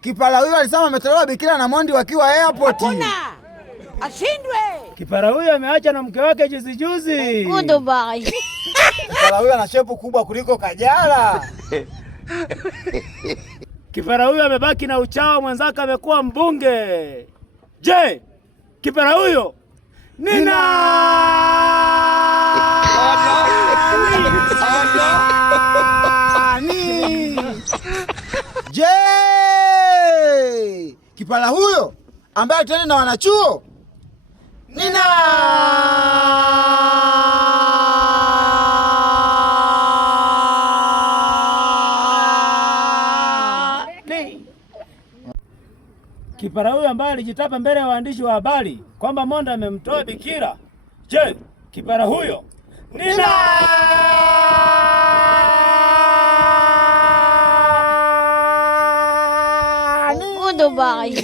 Kipara huyo alisema ametolewa bikira na Mondi wakiwa airport. Hakuna. Ashindwe. Kipara huyo ameacha na mke wake juzi juzi. Dubai. Kipara huyo ana shepu kubwa kuliko Kajala. Kipara huyo amebaki na uchawa, mwenzake amekuwa mbunge. Je, kipara huyo ni nani? Je, kipara huyo ambaye tena na wanachuo ni nani? Kipara huyo ambaye alijitapa mbele ya waandishi wa habari kwamba Mondi amemtoa bikira. Je, kipara huyo ni nani? Dubai.